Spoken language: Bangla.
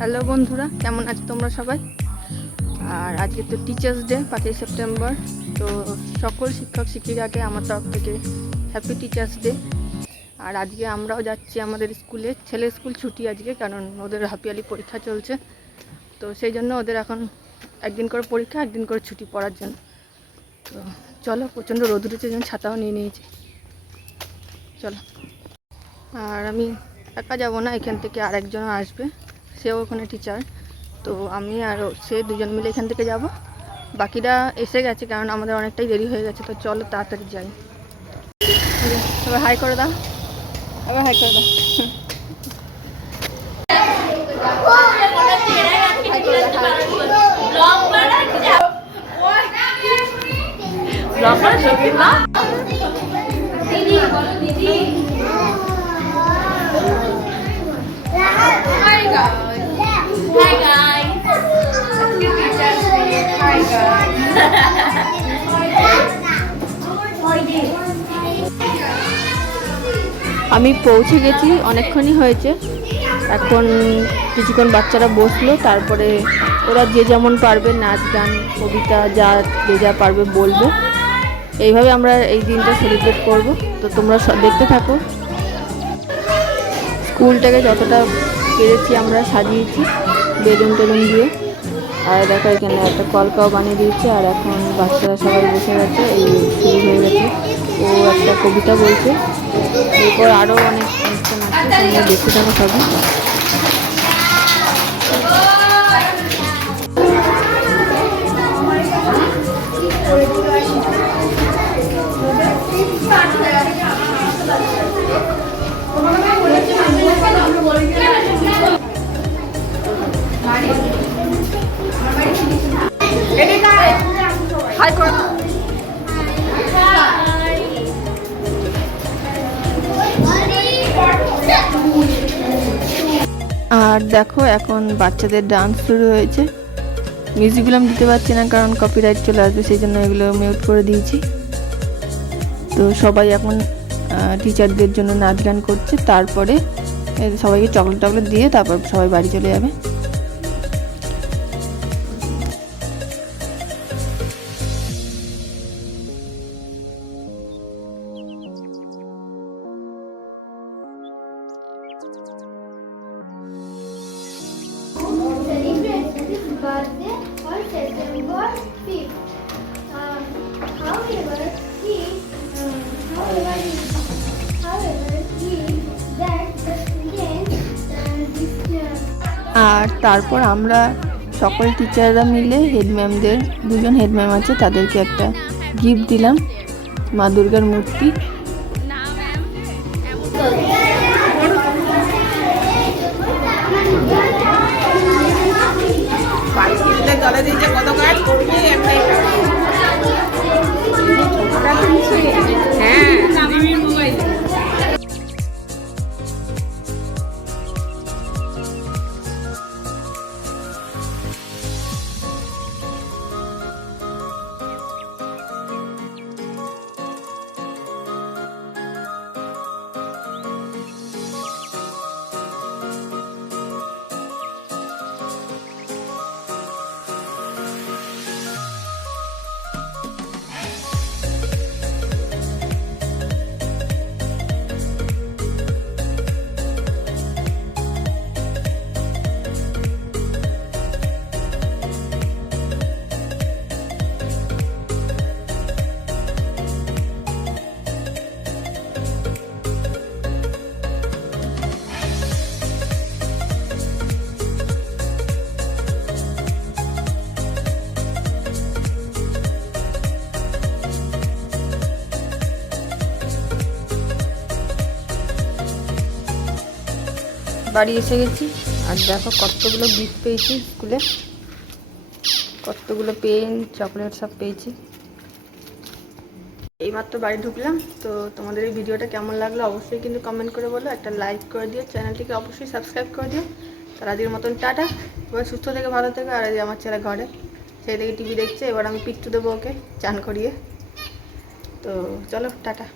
হ্যালো বন্ধুরা, কেমন আছো তোমরা সবাই? আর আজকে তো টিচার্স ডে, 5ই সেপ্টেম্বর। তো সকল শিক্ষক শিক্ষিকাকে আমার তরফ থেকে হ্যাপি টিচার্স ডে। আর আজকে আমরাও যাচ্ছি আমাদের স্কুলে। ছেলে স্কুল ছুটি আজকে, কারণ ওদের হাফ ইয়ারলি পরীক্ষা চলছে। তো সেই জন্য ওদের এখন একদিন করে পরীক্ষা, একদিন করে ছুটি পড়ার জন্য। তো চলো, প্রচণ্ড রোদ উঠেছে, জন্য ছাতাও নিয়ে নিয়েছি। চলো। আর আমি একা যাবো না, এখান থেকে আরেকজনও আসবে, সেও ওখানে টিচার। তো আমি আর সে দুজন মিলে এখান থেকে যাব। বাকিরা এসে গেছে, কারণ আমাদের অনেকটাই দেরি হয়ে গেছে। তো চলো তাড়াতাড়ি যাই। সবাই হাই করে দাও, আবার হাই করে দাও। আমি পৌঁছে গেছি, অনেকক্ষণই হয়েছে। এখন কিছুক্ষণ বাচ্চারা বসলো, তারপরে ওরা যে যেমন পারবে নাচ গান কবিতা যা যে যা পারবে বলবে। এইভাবে আমরা এই দিনটা সেলিব্রেট করব। তো তোমরা দেখতে থাকো। স্কুলটাকে যতটা পেরেছি আমরা সাজিয়েছি বেলুন টেলুন দিয়ে। আর দেখো এখানে একটা কলকাও বানিয়ে দিয়েছে। আর এখন বাচ্চারা সবাই বসে গেছে, এই শুরু হয়ে গেছে। ও একটা কবিতা বলছে, এরপর আরও অনেক অনুষ্ঠান আছে, তোমরা দেখতে থাকো সবাই। আর দেখো এখন বাচ্চাদের ডান্স শুরু হয়েছে। মিউজিকগুলো আমি দিতে পারছি না, কারণ কপিরাইট চলে আসবে, সেই জন্য এগুলো মিউট করে দিয়েছি। তো সবাই এখন টিচারদের জন্য নাচ গান করছে। তারপরে সবাইকে চকলেট দিয়ে তারপর সবাই বাড়ি চলে যাবে। Birthday on September 5th. However, he that the students আর তারপর আমরা সকল টিচাররা মিলে হেডম্যামদের, দুজন হেডম্যাম আছে, তাদেরকে একটা গিফট দিলাম, মা দুর্গার মূর্তি। বাড়ি এসে গেছি। আর দেখো কতগুলো গিফট পেয়েছি স্কুলে, কতগুলো পেন চকলেট সব পেয়েছি। এইমাত্র বাড়ি ঢুকলাম। তো তোমাদের এই ভিডিওটা কেমন লাগলো অবশ্যই কিন্তু কমেন্ট করে বলো, একটা লাইক করে দিও, চ্যানেলটিকে অবশ্যই সাবস্ক্রাইব করে দিও। তার আজকের মতন টাটা, এবার সুস্থ থেকে ভালো থেকে। আর এই আমার ছেলে ঘরে, সেই থেকে টিভি দেখছে। এবার আমি পিট্টু দেবো ওকে চান করিয়ে। তো চলো টাটা।